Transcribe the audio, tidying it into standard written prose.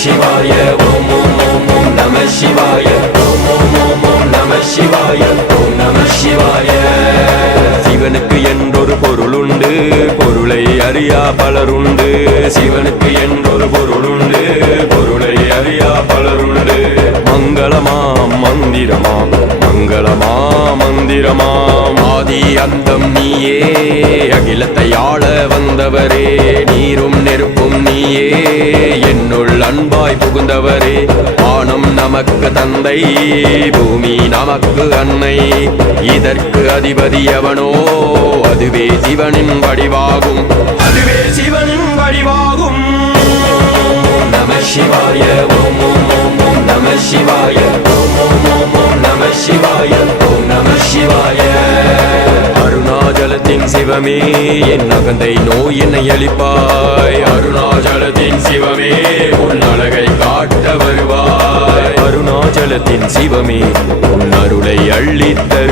சிவாய ஓம் ஓம் ஓம் ஓம் நம சிவாய ஓம் ஓம் ஓம் ஓம் நம சிவாய ஓம் நம சிவாய. சிவனுக்கு என்றொரு பொருளுண்டு, பொருளை அறியா பலருண்டு. சிவனுக்கு என்றொரு பொருளுண்டு, பொருளை அறியா பலருண்டு. மங்களமாம் மந்திரமாம், மங்களமாம் மந்திரமாம். ஆதி அந்தம் நீயே, அகிலத்தை ஆள வந்தவரே. நீரும் நெருப்பும் நீயே, என்னுள் அன்பாய் புகுந்தவரே. வானம் நமக்கு தந்தை, பூமி நமக்கு அன்னை. இதற்கு அதிபதி எவனோ, அதுவே சிவனின் வடிவாகும், அதுவே சிவனின் வடிவாகும். நம சிவாய ஓம் ஓம் ஓம் ஓம் நம சிவாய ஓம் ஓம் ஓம் ஓம் நம சிவாய ஓம் நம சிவாய. அருணாச்சலத்தின் சிவமே, என் அகந்தை நோய் என்னை அளிப்பாய். அருணாச்சலத்தின் சிவமே, உன் அழகை காட்ட வருவாய். அருணாச்சலத்தின் சிவமே, உன் அருளை அள்ளித் தருவாய்.